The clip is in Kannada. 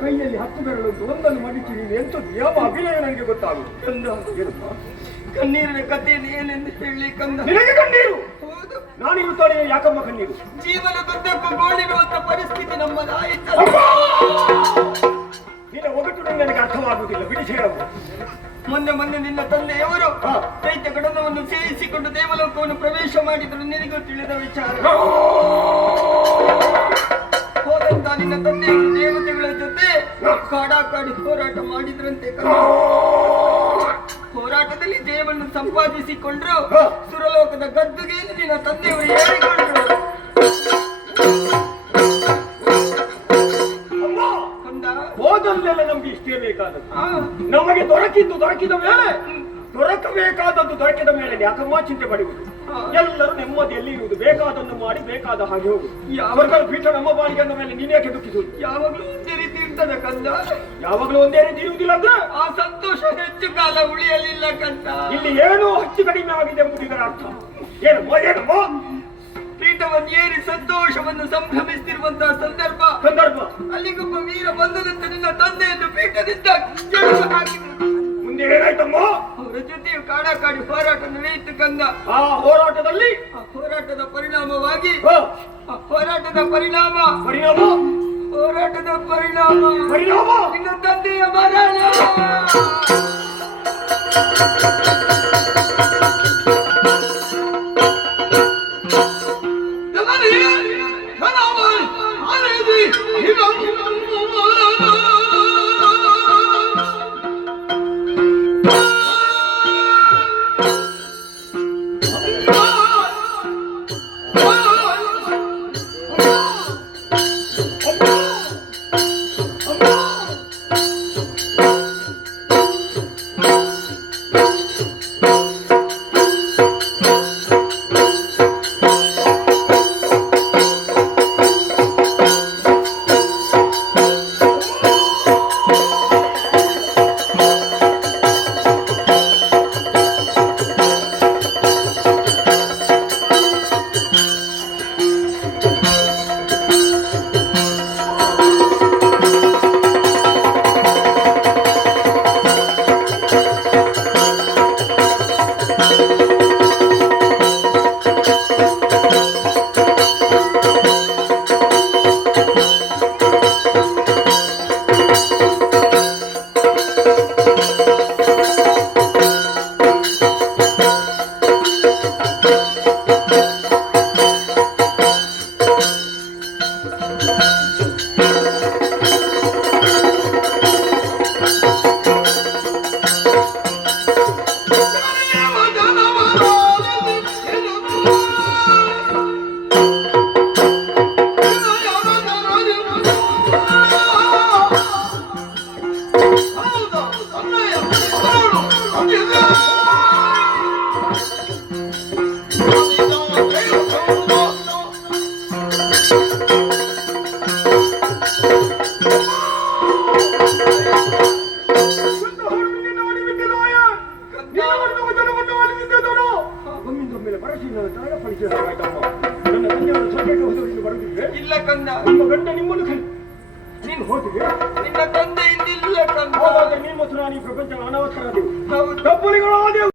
ಕೈಯಲ್ಲಿ 10 ಬೆರಳು ಒಂದನ್ನು ಮಡಿಚಿ ನೀನು ಎಂಥದ್ದು ಯಾವ ಅಭಿನಯ ನನಗೆ ಗೊತ್ತಾಗುವುದು. ಕಣ್ಣೀರಿನ ಕಥೆಯನ್ನು ಏನೆಂದು ಹೇಳಿ ಕಂದ. ನಿನಗೆ ಕಣ್ಣೀರು? ಹೌದು. ನಾನಿರುತ್ತಾನೆ ಯಾಕಮ್ಮ ಕಣ್ಣೀರು? ಜೀವನದುದ್ದಕ್ಕೂ ಗೋಳಿರುವಂತ ಪರಿಸ್ಥಿತಿ ನಮ್ಮದಾಯಿತು. ನಿನ್ನ ಒಗಟು ನನಗೆ ಅರ್ಥವಾಗುವುದಿಲ್ಲ, ಬಿಡಿಸಿ ಹೇಳಬಹುದು. ಮೊನ್ನೆ ನಿನ್ನ ತಂದೆಯವರು ದೈತ್ಯ ಗಣನವನ್ನು ಸೇರಿಸಿಕೊಂಡು ದೇವಲೋಕವನ್ನು ಪ್ರವೇಶ ಮಾಡಿದ್ರು, ನಿನಗೂ ತಿಳಿದ ವಿಚಾರ. ಹೋದಂತ ನಿನ್ನ ತಂದೆಯವರು ದೇವತೆಗಳ ಜೊತೆ ಕಾಡಾಕಾಡಿ ಹೋರಾಟ ಮಾಡಿದ್ರಂತೆ. ಹೋರಾಟದಲ್ಲಿ ಜಯವನ್ನು ಸಂಪಾದಿಸಿಕೊಂಡ್ರು. ಸುರಲೋಕದ ಗದ್ದುಗೆ ನಿನ್ನ ತಂದೆಯವರು ಹೇಳಿಕೊಂಡ್ರು. ಹೋದಲ್ಲೆಲ್ಲ ನಮ್ಗೆ ಇಷ್ಟೇ ಬೇಕಾದದ್ದು. ನಮಗೆ ದೊರಕಿದ ಮೇಲೆ ದೊರಕಿದ ಮೇಲೆ ಯಾಕಮ್ಮ ಚಿಂತೆ ಪಡುವುದು? ಎಲ್ಲರೂ ನೆಮ್ಮದಿಯಲ್ಲಿ ಇರುವುದು, ಬೇಕಾದನ್ನು ಮಾಡಿ ಬೇಕಾದ ಹಾಗೆ ಹೋಗುದು. ಯಾವಾಗ ಪೀಠ ನಮ್ಮ ಬಾಳಿಗೆ ಅಂದ ಮೇಲೆ ನೀನೇಕೆ ದುಃಖಿಸುವುದು? ಯಾವಾಗಲೂ ಒಂದೇ ರೀತಿ ಇರ್ತದೆ ಕಂದ. ಯಾವಾಗಲೂ ಒಂದೇ ರೀತಿ ಇರುವುದಿಲ್ಲ ಅಂದ್ರೆ ಆ ಸಂತೋಷ ಹೆಚ್ಚು ಕಾಲ ಉಳಿಯಲಿಲ್ಲ ಕಂದ. ಇಲ್ಲಿ ಏನೋ ಹೆಚ್ಚು ಕಡಿಮೆ ಆಗಿದೆ ಎಂಬುದು ಇದರ ಅರ್ಥ. ಏನಮ್ಮ ಪೀಠವನ್ನು ಏರಿ ಸಂತೋಷವನ್ನು ಸಂಭ್ರಮಿಸುತ್ತಿರುವಂತಹ ಸಂದರ್ಭ ಅಲ್ಲಿಗೊಬ್ಬ ವೀರ ಬಂದದಂತೆ ನಿನ್ನ ತಂದೆಯನ್ನು ಪೀಠದಿಂದ ಹಾಕಿದರು. ಮುಂದೆ ಏನಾಯ್ತಮ್ಮ? ಅವರ ಜೊತೆಯು ಕಾಡಾಕಾಡಿ ಹೋರಾಟ ನಡೆಯಿತು ಕಂದ. ಆ ಹೋರಾಟದಲ್ಲಿ ಹೋರಾಟದ ಪರಿಣಾಮವಾಗಿ ನಿನ್ನ ತಂದೆಯ ಮರಣ. ಇಲ್ಲ ಕಂದ, ನಿಮ್ಮ ಗಂಡ ನಿಮ್ಮನ್ನು ನೀನು ಹೋಗಿವೆ, ನಿನ್ನ ತಂದೆ ಇಂದಿಲ್ಲ ಕಂದ. ಹಾಗಾದ್ರೆ ನೀವು ಮತ್ತು ನಾನು ಈ ಪ್ರಪಂಚ ಅನಾವಸ್ಥರಾದೆವು, ತಪ್ಪುಲಿಗಳಾದೆವು.